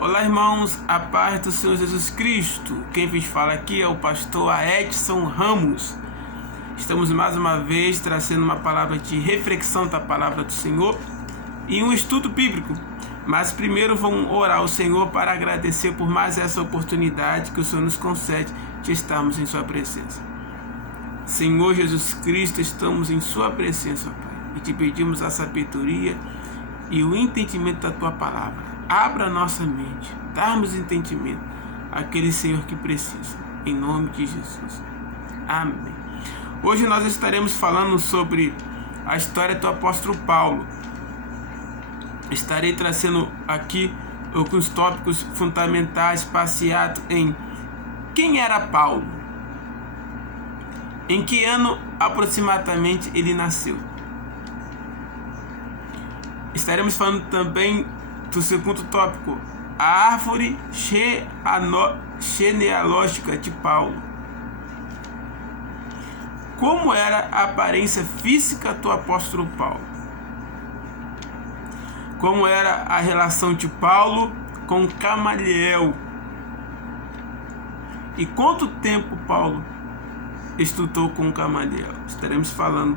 Olá, irmãos, a paz do Senhor Jesus Cristo. Quem vos fala aqui é o pastor Edson Ramos. Estamos mais uma vez trazendo uma palavra de reflexão da palavra do Senhor e um estudo bíblico. Mas primeiro vamos orar ao Senhor para agradecer por mais essa oportunidade que o Senhor nos concede de estarmos em sua presença. Senhor Jesus Cristo, estamos em sua presença, Pai, e te pedimos a sabedoria e o entendimento da tua palavra. Abra a nossa mente, dá-nos entendimento àquele Senhor que precisa, em nome de Jesus. Amém. Hoje nós estaremos falando sobre a história do apóstolo Paulo. Estarei trazendo aqui alguns tópicos fundamentais baseados em quem era Paulo, em que ano aproximadamente ele nasceu. Estaremos falando também do segundo tópico, a árvore genealógica de Paulo. Como era a aparência física do apóstolo Paulo? Como era a relação de Paulo com Gamaliel? E quanto tempo Paulo estudou com Gamaliel? Estaremos falando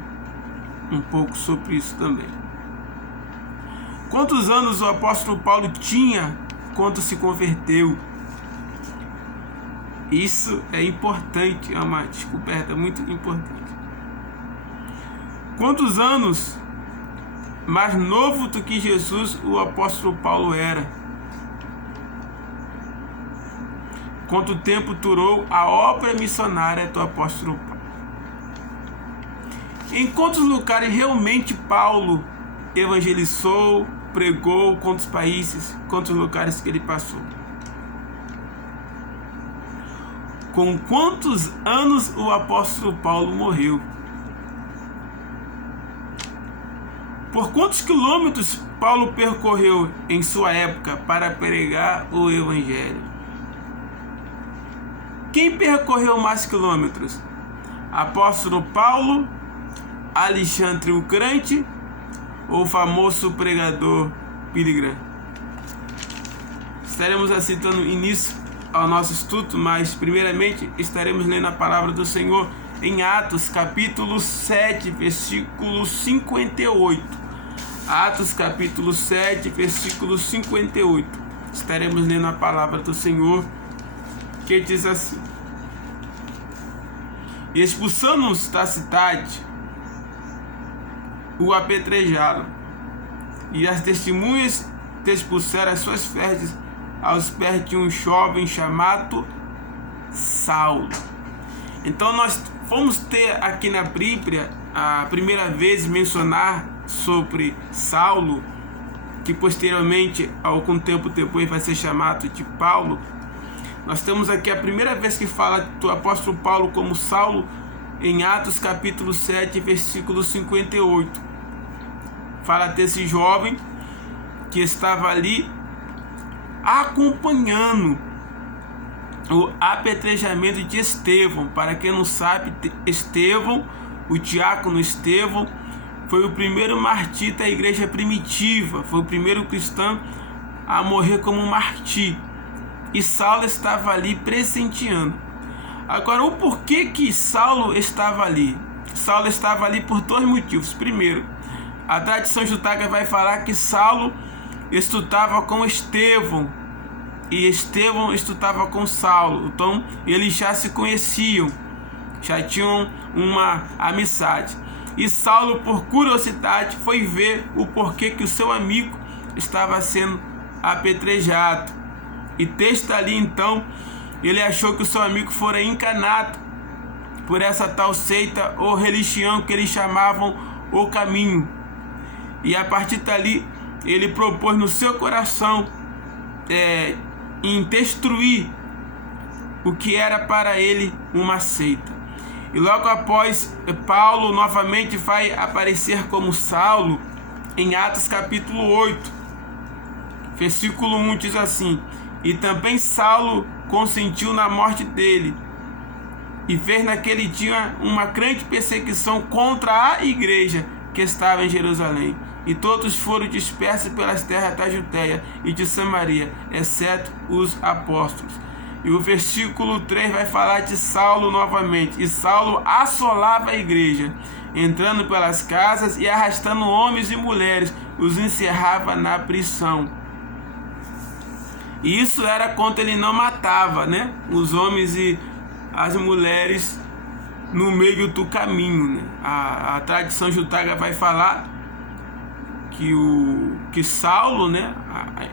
um pouco sobre isso também. Quantos anos o apóstolo Paulo tinha quando se converteu? Isso é importante, é uma descoberta muito importante. Quantos anos mais novo do que Jesus o apóstolo Paulo era? Quanto tempo durou a obra missionária do apóstolo Paulo? Em quantos lugares realmente Paulo evangelizou, pregou, quantos países, quantos lugares que ele passou? Com quantos anos o apóstolo Paulo morreu? Por quantos quilômetros Paulo percorreu em sua época para pregar o evangelho? Quem percorreu mais quilômetros? Apóstolo Paulo, Alexandre o Grande ou o famoso pregador Billy Graham? Estaremos citando início ao nosso estudo, mas primeiramente estaremos lendo a palavra do Senhor em Atos capítulo 7, versículo 58. Atos capítulo 7, versículo 58. Estaremos lendo a palavra do Senhor, que diz assim: E expulsando-os da cidade, o apedrejaram, e as testemunhas dispuseram as suas vestes aos pés de um jovem chamado Saulo. Então nós vamos ter aqui na Bíblia a primeira vez mencionar sobre Saulo, que posteriormente, algum tempo depois, vai ser chamado de Paulo. Nós temos aqui a primeira vez que fala do apóstolo Paulo como Saulo em Atos capítulo 7, versículo 58. Fala desse jovem que estava ali acompanhando o apedrejamento de Estevão. Para quem não sabe, Estevão, o diácono Estevão, foi o primeiro mártir da igreja primitiva, foi o primeiro cristão a morrer como mártir. E Saulo estava ali presenteando. Agora, o porquê que Saulo estava ali? Saulo estava ali por dois motivos. Primeiro, a tradição judaica vai falar que Saulo estudava com Estevão e Estevão estudava com Saulo. Então, eles já se conheciam, já tinham uma amizade. E Saulo, por curiosidade, foi ver o porquê que o seu amigo estava sendo apedrejado. E desde ali, então, ele achou que o seu amigo fora enganado por essa tal seita ou religião que eles chamavam o caminho. E a partir dali, ele propôs no seu coração em destruir o que era para ele uma seita. E logo após, Paulo novamente vai aparecer como Saulo em Atos capítulo 8, versículo 1, diz assim: E também Saulo consentiu na morte dele, e fez naquele dia uma grande perseguição contra a igreja que estava em Jerusalém. e todos foram dispersos pelas terras da Judéia e de Samaria, exceto os apóstolos. E o versículo 3 vai falar de Saulo novamente. E Saulo assolava a igreja, entrando pelas casas e arrastando homens e mulheres, os encerrava na prisão. E isso era quando ele não matava, né, os homens e as mulheres no meio do caminho, né? A tradição judaica vai falar que Saulo, né,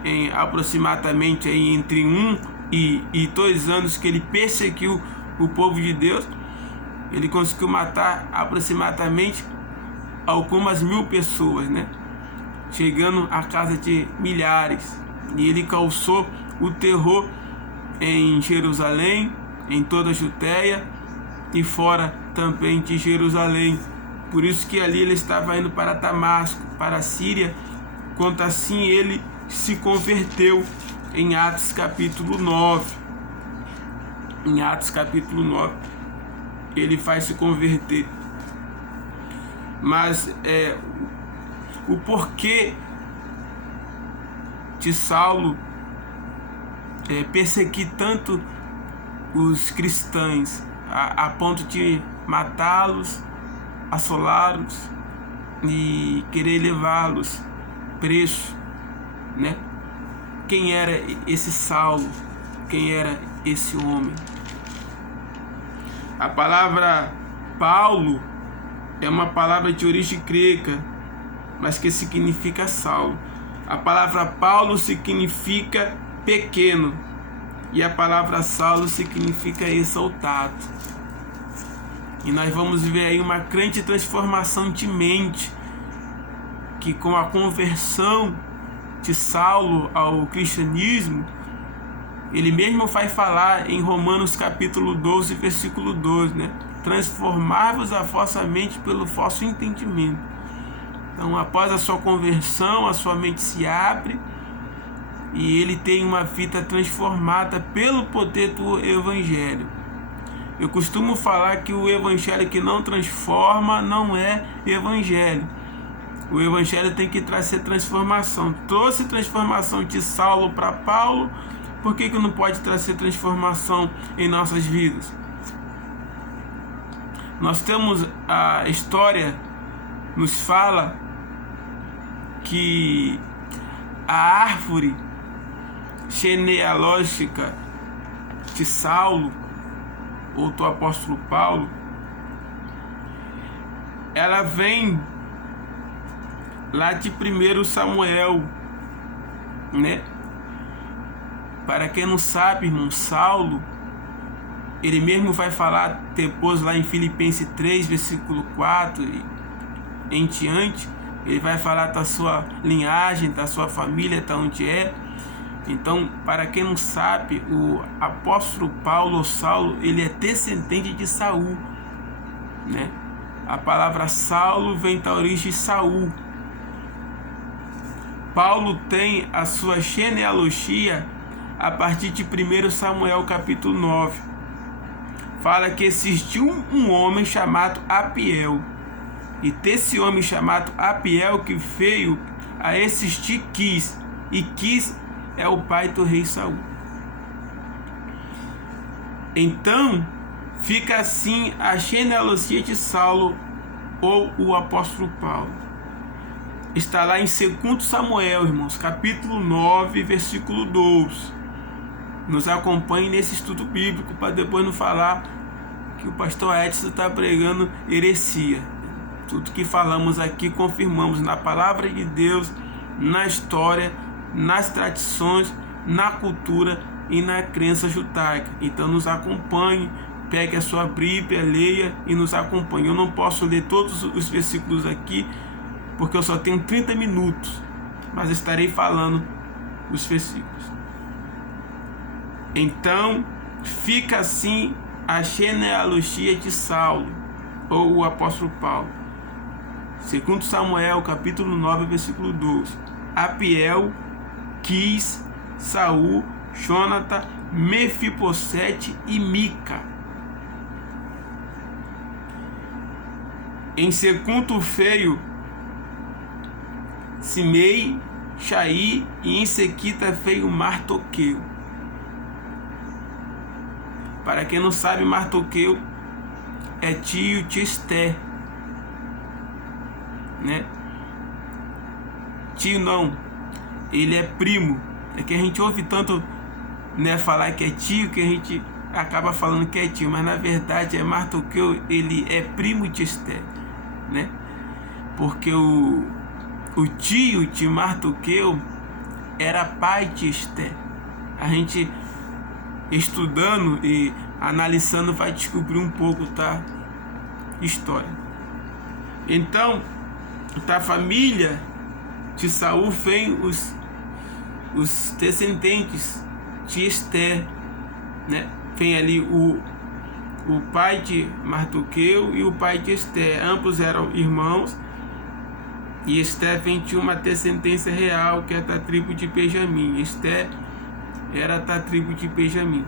em aproximadamente entre 1 e 2 anos que ele perseguiu o povo de Deus, ele conseguiu matar aproximadamente algumas 1000 pessoas, né, chegando à casa de milhares. E ele causou o terror em Jerusalém, em toda a Judéia e fora também de Jerusalém. Por isso que ali ele estava indo para Damasco, para a Síria, quando assim ele se converteu em Atos capítulo 9. Em Atos capítulo 9 ele faz se converter. Mas o porquê de Saulo perseguir tanto os cristãos a ponto de matá-los, assolá-los e querer levá-los preso, né? Quem era esse Saulo? Quem era esse homem? A palavra Paulo é uma palavra de origem grega, mas que significa Saulo. A palavra Paulo significa pequeno e a palavra Saulo significa exaltado. E nós vamos ver aí uma grande transformação de mente, que com a conversão de Saulo ao cristianismo, ele mesmo vai falar em Romanos capítulo 12, versículo 12, né? Transformar-vos a vossa mente pelo vosso entendimento. Então, após a sua conversão, a sua mente se abre e ele tem uma vida transformada pelo poder do Evangelho. Eu costumo falar que o Evangelho que não transforma não é Evangelho. O Evangelho tem que trazer transformação. Trouxe transformação de Saulo para Paulo, por que não pode trazer transformação em nossas vidas? Nós temos a história, nos fala que a árvore genealógica de Saulo, ou do apóstolo Paulo, ela vem lá de 1 Samuel, né? Para quem não sabe, irmão, Saulo, ele mesmo vai falar depois lá em Filipenses 3, versículo 4 e em diante, ele vai falar da sua linhagem, da sua família, da onde é. Então, para quem não sabe, o apóstolo Paulo, ou Saulo, ele é descendente de Saul, né? A palavra Saulo vem da origem de Saul. Paulo tem a sua genealogia a partir de 1 Samuel capítulo 9. Fala que existiu um homem chamado Abiel. E desse homem chamado Abiel que veio a existir Quis. E Quis é o pai do rei Saul. Então, fica assim a genealogia de Saulo, ou o apóstolo Paulo. Está lá em 2 Samuel, irmãos, capítulo 9, versículo 12. Nos acompanhe nesse estudo bíblico, para depois não falar que o pastor Edson está pregando heresia. Tudo que falamos aqui confirmamos na palavra de Deus, na história, nas tradições, na cultura e na crença judaica. Então nos acompanhe, pegue a sua Bíblia, leia e nos acompanhe. Eu não posso ler todos os versículos aqui, porque eu só tenho 30 minutos, mas estarei falando os versículos. Então, fica assim a genealogia de Saulo, ou o apóstolo Paulo. 2 Samuel, capítulo 9, versículo 12. Abiel, Quis, Saul, Jonatã, Mefibosete e Mica. Em segundo veio Simei, Shaí, e em Sequita veio Martoqueu. Para quem não sabe, Martoqueu é tio de Esté, né? Tio não, ele é primo. É que a gente ouve tanto, né, falar que é tio, que a gente acaba falando que é tio, mas na verdade é Martoqueu, ele é primo de Esté, né? Porque o tio de Martoqueu era pai de Esté. A gente estudando e analisando vai descobrir um pouco da história. Então, da família de Saul vem os descendentes de Esté, né? Vem ali o pai de Martoqueu e o pai de Esté. Ambos eram irmãos. E Esté vem de uma descendência real, que é da tribo de Benjamim. Esté era da tribo de Benjamim.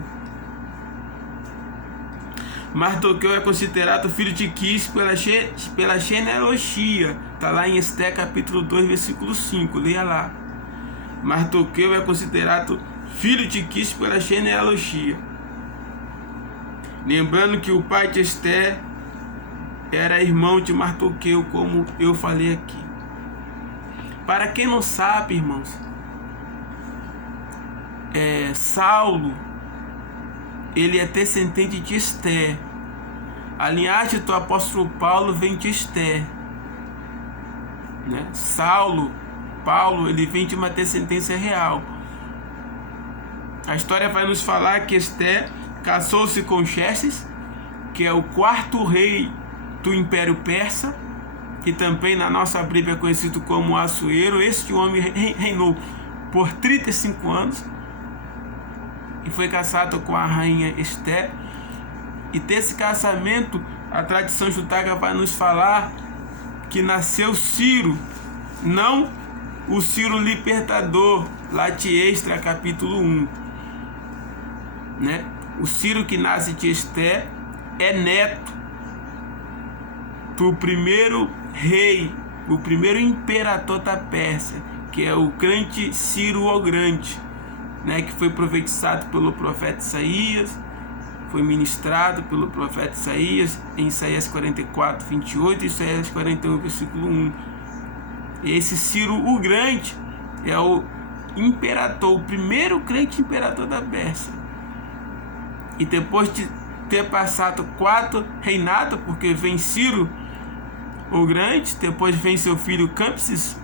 Martoqueu é considerado filho de Quis pela genealogia. Está lá em Esté capítulo 2, versículo 5. Leia lá. Martoqueu é considerado filho de Quis pela genealogia. Lembrando que o pai de Esté era irmão de Martoqueu, como eu falei aqui. Para quem não sabe, irmãos, Saulo, ele é descendente de Esté. A linhagem do apóstolo Paulo vem de Esté, né? Paulo, ele vem de uma descendência real. A história vai nos falar que Esté casou-se com Xerxes, que é o quarto rei do Império Persa, que também na nossa Bíblia é conhecido como Assuero. Este homem reinou por 35 anos e foi casado com a rainha Esté. E desse casamento, a tradição judaica vai nos falar que nasceu Ciro, não o Ciro Libertador, lá de Esdras capítulo 1, né? O Ciro que nasce de Esté é neto do primeiro rei, o primeiro imperador da Pérsia, que é o grande Ciro o Grande, né, que foi profetizado pelo profeta Isaías, foi ministrado pelo profeta Isaías em Isaías 44, 28 e Isaías 41, versículo 1. Esse Ciro o Grande é o imperador, o primeiro grande imperador da Pérsia. E depois de ter passado 4 reinados, porque vem Ciro o Grande, depois vem seu filho Câmbises,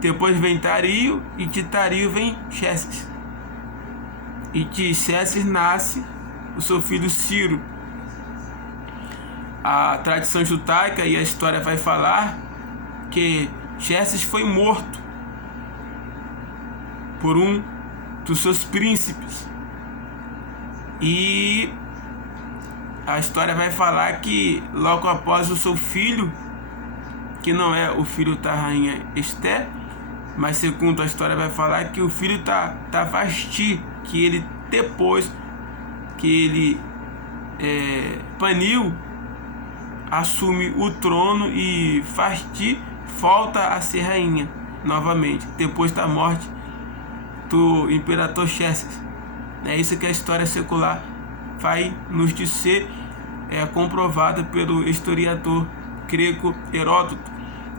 depois vem Dario, e de Dario vem Xerxes. E de Xerxes nasce o seu filho Ciro. A tradição judaica e a história vai falar que Xerxes foi morto por um dos seus príncipes. E a história vai falar que logo após o seu filho, que não é o filho da rainha Esté, mas segundo a história vai falar que o filho da Vasti, que ele depois que ele Panil assume o trono e Vasti volta a ser rainha novamente, depois da morte do imperador Xerxes. É isso que a história secular vai nos dizer, comprovada pelo historiador grego Heródoto,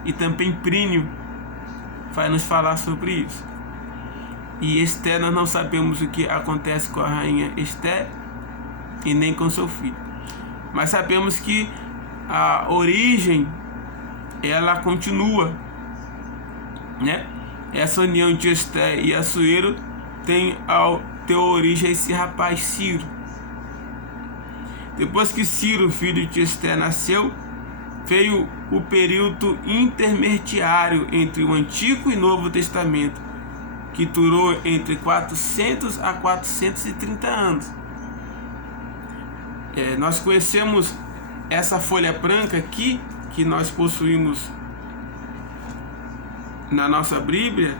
e também Plínio vai nos falar sobre isso. E Esté, nós não sabemos o que acontece com a rainha Esté e nem com seu filho, mas sabemos que a origem ela continua, né? Essa união de Esté e Assuero deu origem a esse rapaz Ciro. Depois que Ciro, filho de Esté, nasceu, veio o período intermediário entre o Antigo e Novo Testamento, que durou entre 400 a 430 anos. Nós conhecemos essa folha branca aqui, que nós possuímos na nossa Bíblia.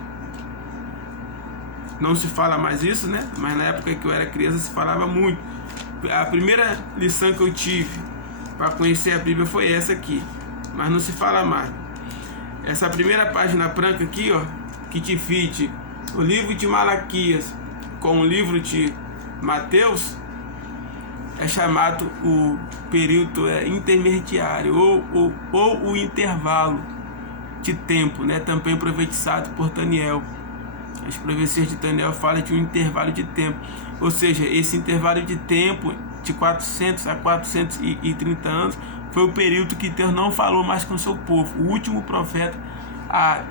Não se fala mais isso, né? Mas na época que eu era criança se falava muito. A primeira lição que eu tive para conhecer a Bíblia foi essa aqui, mas não se fala mais. essa primeira página branca aqui, ó, que divide o livro de Malaquias com o livro de Mateus, é chamado o período intermediário ou o intervalo de tempo, né? Também profetizado por Daniel. As profecias de Daniel falam de um intervalo de tempo, ou seja, esse intervalo de tempo de 400 a 430 anos foi o período que Deus não falou mais com o seu povo. O último profeta a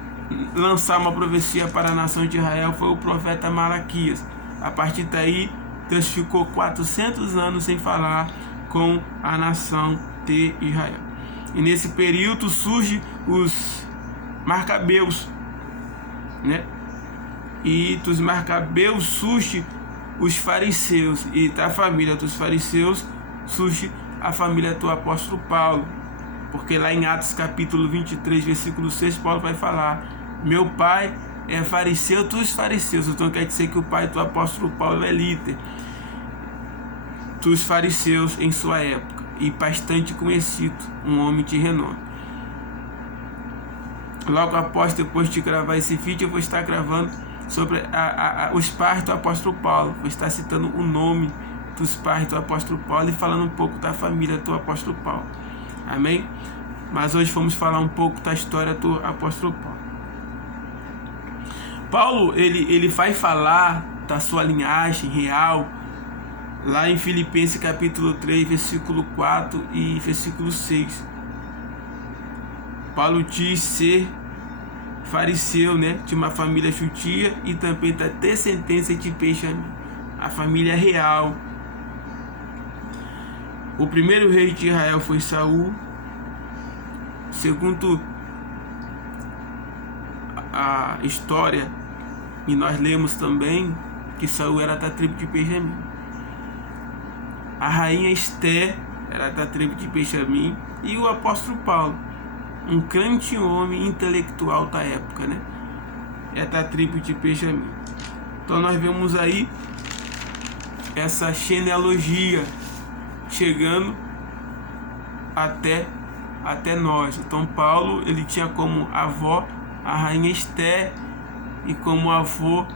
lançar uma profecia para a nação de Israel foi o profeta Malaquias. A partir daí, Deus ficou 400 anos sem falar com a nação de Israel. E nesse período surgem os Macabeus, né? E dos Macabeus surge os fariseus, e da família dos fariseus surge a família do apóstolo Paulo, porque lá em Atos capítulo 23, versículo 6, Paulo vai falar: meu pai é fariseu dos fariseus. Então quer dizer que o pai do apóstolo Paulo é líder dos fariseus em sua época, e bastante conhecido, um homem de renome. Logo após, depois de gravar esse vídeo, eu vou estar gravando sobre os pais do apóstolo Paulo. Vou estar citando o nome dos pais do apóstolo Paulo e falando um pouco da família do apóstolo Paulo. Amém? Mas hoje vamos falar um pouco da história do apóstolo Paulo. Paulo, ele vai falar da sua linhagem real lá em Filipenses capítulo 3, versículo 4 e versículo 6. Paulo diz ser fariseu, né, de uma família judia e também da descendência de Benjamim, a família real. O primeiro rei de Israel foi Saul. Segundo a história, e nós lemos também que Saul era da tribo de Benjamim. A rainha Esther era da tribo de Benjamim, e o apóstolo Paulo, um grande homem intelectual da época, né, é da tribo de Benjamim. Então nós vemos aí essa genealogia chegando até nós. Então Paulo, ele tinha como avó a rainha Esther e como avô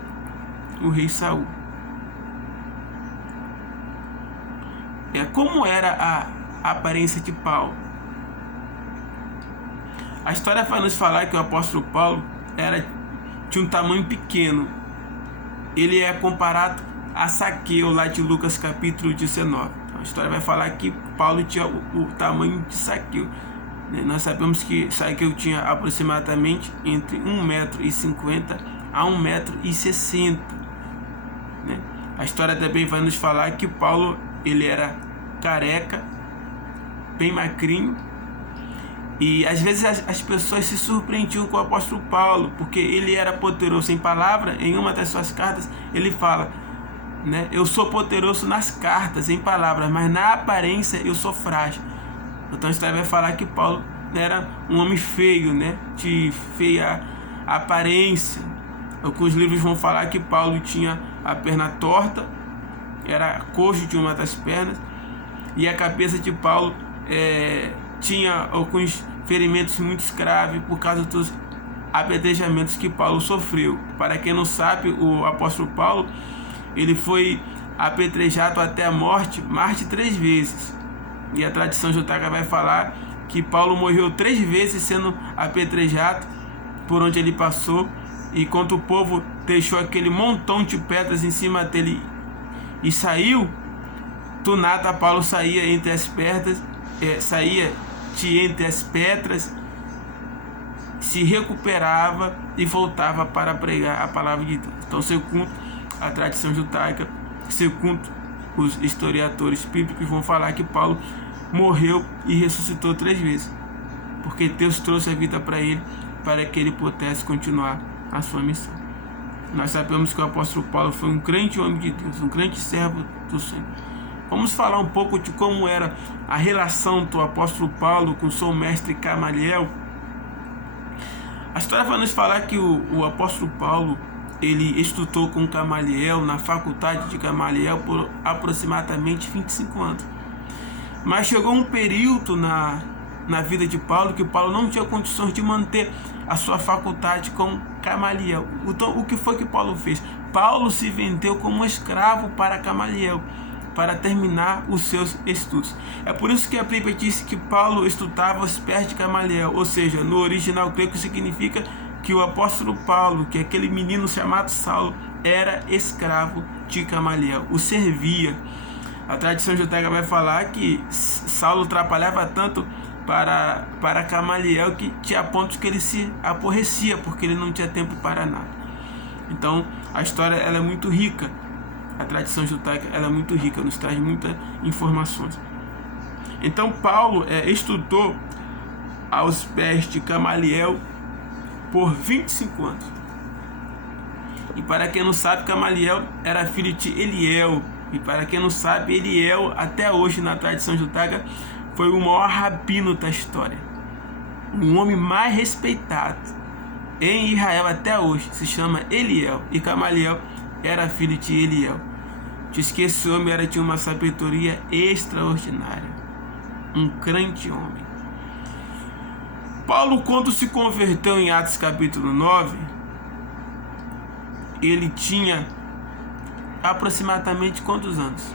o rei Saul. Como era a aparência de Paulo? A história vai nos falar que o apóstolo Paulo era de um tamanho pequeno. Ele é comparado a Zaqueu, lá de Lucas capítulo 19. Então, a história vai falar que Paulo tinha o tamanho de Zaqueu. Nós sabemos que Zaqueu tinha aproximadamente entre 1,50 m a 1,60 m. A história também vai nos falar que Paulo, ele era careca, bem magrinho. E às vezes as pessoas se surpreendiam com o apóstolo Paulo, porque ele era poderoso em palavra. Em uma das suas cartas ele fala, né, eu sou poderoso nas cartas, em palavras, mas na aparência eu sou frágil. Então a história vai falar que Paulo era um homem feio, né, de feia aparência. Alguns livros vão falar que Paulo tinha a perna torta, era coxo de uma das pernas, e a cabeça de Paulo tinha alguns ferimentos muito graves por causa dos apedrejamentos que Paulo sofreu. Para quem não sabe, o apóstolo Paulo, ele foi apedrejado até a morte mais de 3 vezes. E a tradição judaica vai falar que Paulo morreu 3 vezes sendo apedrejado por onde ele passou. E quando o povo deixou aquele montão de pedras em cima dele e saiu, do nada Paulo saía entre as pedras, entre as pedras, se recuperava e voltava para pregar a palavra de Deus. Então, segundo a tradição judaica, segundo os historiadores bíblicos, vão falar que Paulo morreu e ressuscitou 3 vezes, porque Deus trouxe a vida para ele, para que ele pudesse continuar a sua missão. Nós sabemos que o apóstolo Paulo foi um grande homem de Deus, um grande servo do Senhor. Vamos falar um pouco de como era a relação do apóstolo Paulo com seu mestre Gamaliel. A história vai nos falar que o apóstolo Paulo, ele estudou com Gamaliel na faculdade de Gamaliel por aproximadamente 25 anos. Mas chegou um período na vida de Paulo que Paulo não tinha condições de manter a sua faculdade com Gamaliel. Então, o que foi que Paulo fez? Paulo se vendeu como um escravo para Gamaliel, para terminar os seus estudos. É por isso que a Bíblia disse que Paulo estudava aos pés de Gamaliel, ou seja, no original grego significa que o apóstolo Paulo, que é aquele menino chamado Saulo, era escravo de Gamaliel, o servia. A tradição judaica vai falar que Saulo atrapalhava tanto para Gamaliel que tinha pontos que ele se aborrecia, porque ele não tinha tempo para nada. Então a história ela é muito rica, a tradição judaica ela é muito rica, nos traz muitas informações. Então Paulo estudou aos pés de Gamaliel por 25 anos. E para quem não sabe, Gamaliel era filho de Eliel. E para quem não sabe, Eliel até hoje na tradição judaica foi o maior rabino da história, um homem mais respeitado em Israel até hoje, se chama Eliel, e Gamaliel era filho de Eliel. Diz que esse homem tinha uma sabedoria extraordinária, um grande homem. Paulo, quando se converteu em Atos capítulo 9, ele tinha aproximadamente quantos anos?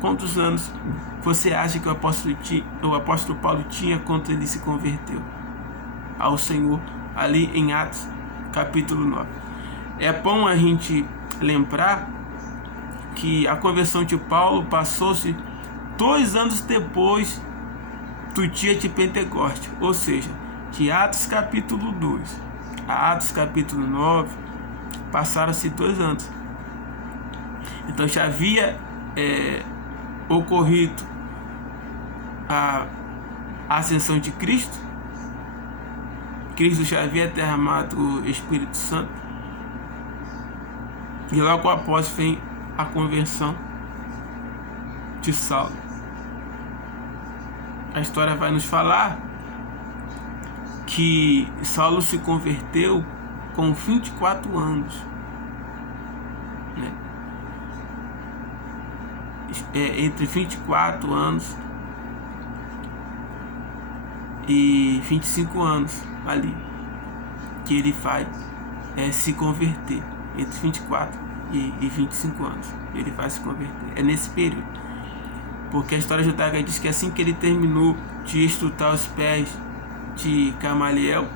Quantos anos você acha que o apóstolo Paulo tinha quando ele se converteu ao Senhor, ali em Atos capítulo 9? É bom a gente lembrar que a conversão de Paulo passou-se 2 anos depois do dia de Pentecoste, ou seja, de Atos capítulo 2 a Atos capítulo 9, passaram-se 2 anos. Então já havia ocorrido a ascensão de Cristo. Cristo já havia derramado o Espírito Santo, e logo após vem a conversão de Saulo. A história vai nos falar que Saulo se converteu com 24 anos, né? Entre 24 anos e 25 anos ali que ele vai se converter. Entre 24 e 25 anos ele vai se converter. É nesse período, porque a história judaica diz que assim que ele terminou de estudar os pés de Gamaliel,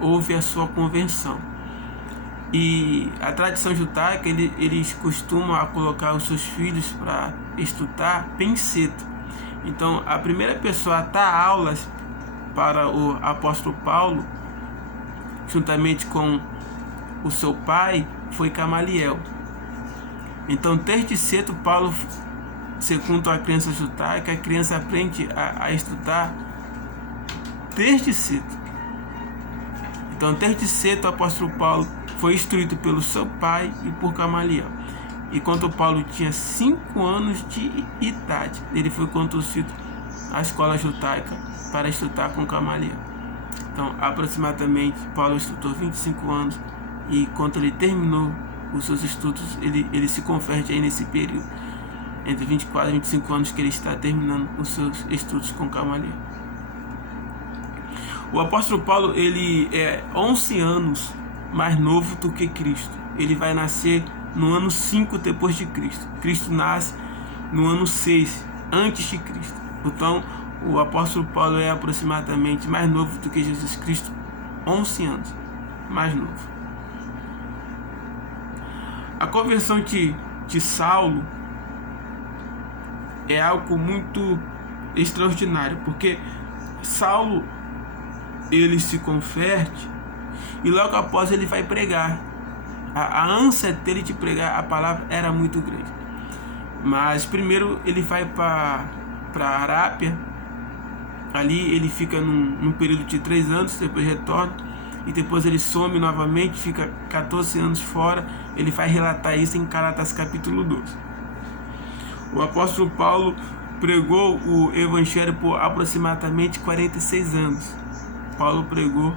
houve a sua conversão. E a tradição judaica, eles costumam colocar os seus filhos para estudar bem cedo. Então a primeira pessoa a dar aulas para o apóstolo Paulo, juntamente com o seu pai, foi Gamaliel. Então desde cedo Paulo, segundo a crença judaica, a criança aprende a estudar desde cedo. Então desde cedo o apóstolo Paulo foi instruído pelo seu pai e por Gamaliel. E quando Paulo tinha 5 anos de idade, ele foi conduzido à escola judaica para estudar com Gamaliel. Então aproximadamente Paulo estudou 25 anos, e quando ele terminou os seus estudos, ele se converte aí nesse período, entre 24 e 25 anos que ele está terminando os seus estudos com Gamaliel. O apóstolo Paulo, ele é 11 anos mais novo do que Cristo. Ele vai nascer no ano 5 depois de Cristo. Cristo nasce no ano 6 antes de Cristo. Então o apóstolo Paulo é aproximadamente mais novo do que Jesus Cristo, 11 anos mais novo. A conversão de Saulo é algo muito extraordinário, porque Saulo, ele se converte e logo após ele vai pregar. A ânsia dele de pregar a palavra era muito grande. Mas primeiro ele vai para a Arábia. Ali ele fica num período de 3 anos, depois retorna, e depois ele some novamente, fica 14 anos fora. Ele vai relatar isso em Gálatas capítulo 12. O apóstolo Paulo pregou o evangelho por aproximadamente 46 anos. Paulo pregou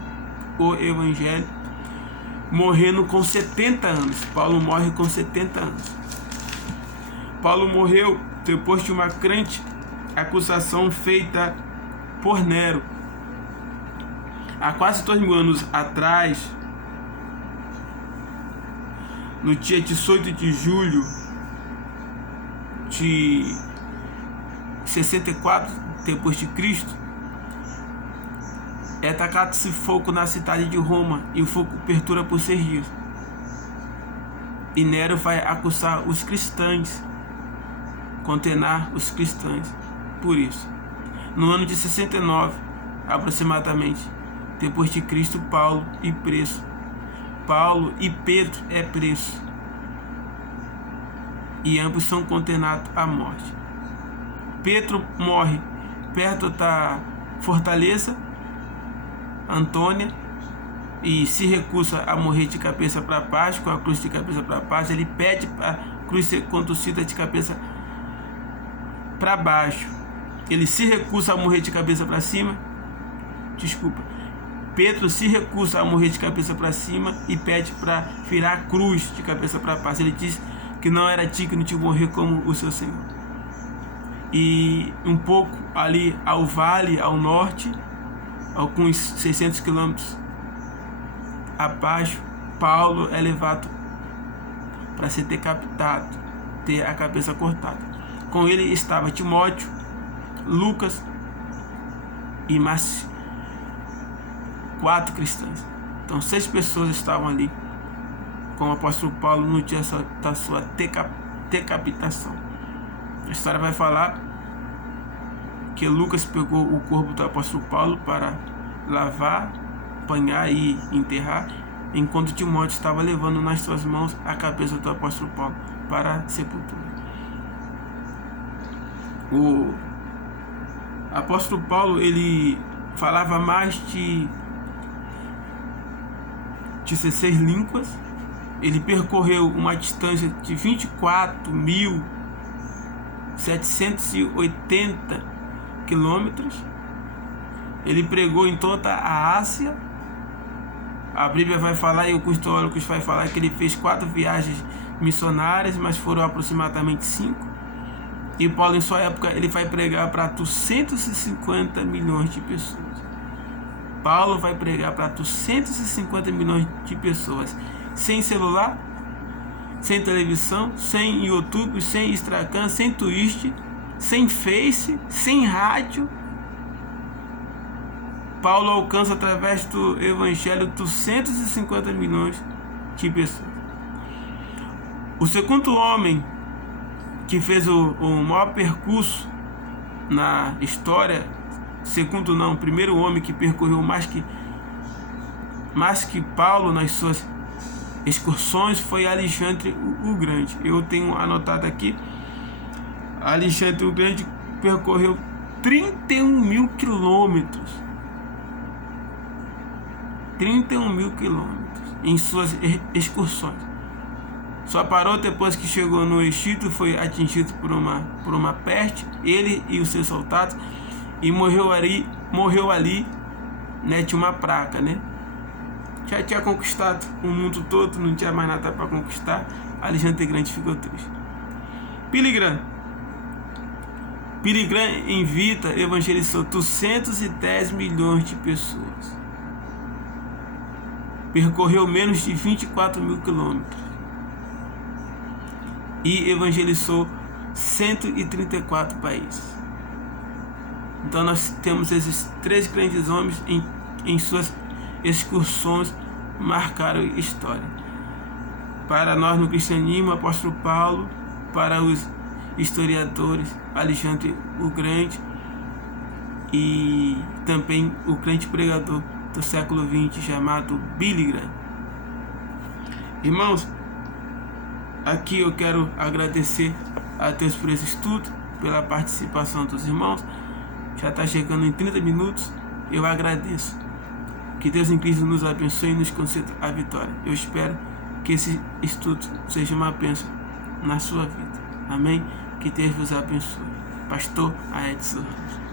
o evangelho morrendo com 70 anos. Paulo morre com 70 anos. Paulo morreu depois de uma grande acusação feita por Nero. há quase 2.000 anos atrás, no dia 18 de julho de 64 depois de Cristo, é atacado-se fogo na cidade de Roma, e o fogo perdura por 6 dias. E Nero vai acusar os cristãos, condenar os cristãos por isso. No ano de 69, aproximadamente, depois de Cristo, Paulo e Pedro é preso, e ambos são condenados à morte. Pedro morre perto da fortaleza Antônia e se recusa a morrer de cabeça para baixo, com a cruz de cabeça para baixo. Ele pede para a cruz ser conduzida de cabeça para baixo. Ele se recusa a morrer de cabeça para cima. Pedro se recusa a morrer de cabeça para cima e pede para virar a cruz de cabeça para baixo. Ele diz que não era digno de morrer como o seu Senhor. E um pouco ali ao vale, ao norte, alguns 600 quilômetros abaixo, Paulo é levado para ser decapitado, ter a cabeça cortada. Com ele estava Timóteo, Lucas e mais 4 cristãos. Então 6 pessoas estavam ali com o apóstolo Paulo no dia da sua decapitação. A história vai falar que Lucas pegou o corpo do apóstolo Paulo para lavar, apanhar e enterrar, enquanto Timóteo estava levando nas suas mãos a cabeça do apóstolo Paulo para a sepultura. O apóstolo Paulo, ele falava mais de 16 línguas. Ele percorreu uma distância de 24.780 quilômetros. Ele pregou em toda a Ásia. A Bíblia vai falar, e o históricos vai falar, que ele fez 4 viagens missionárias, mas foram aproximadamente 5. E Paulo, em sua época, ele vai pregar para 250 milhões de pessoas. Paulo vai pregar para 250 milhões de pessoas, sem celular, sem televisão, sem YouTube, sem Instagram, sem Twitch, sem Face, sem rádio. Paulo alcança através do Evangelho 250 milhões de pessoas. O segundo homem que fez o maior percurso na história, primeiro homem que percorreu mais que Paulo nas suas excursões, foi Alexandre o Grande. Eu tenho anotado aqui, Alexandre o Grande percorreu 31.000 quilômetros. 31.000 quilômetros em suas excursões. Só parou depois que chegou no Egito, foi atingido por uma peste, ele e os seus soldados, e morreu ali, né? Tinha uma praga, né? Já tinha conquistado o mundo todo, não tinha mais nada para conquistar. Alexandre Grande ficou triste. Billy Graham em vida evangelizou 210 milhões de pessoas. Percorreu menos de 24.000 quilômetros e evangelizou 134 países. Então nós temos esses 3 grandes homens em suas excursões marcaram história. Para nós no cristianismo, o apóstolo Paulo; para os historiadores, Alexandre o Grande, e também o grande pregador do século XX chamado Billy Graham. Irmãos, aqui eu quero agradecer a Deus por esse estudo, pela participação dos irmãos. Já está chegando em 30 minutos. Eu agradeço. Que Deus em Cristo nos abençoe e nos conceda a vitória. Eu espero que esse estudo seja uma bênção na sua vida. Amém? Que Deus vos abençoe. Pastor Aedson Ramos.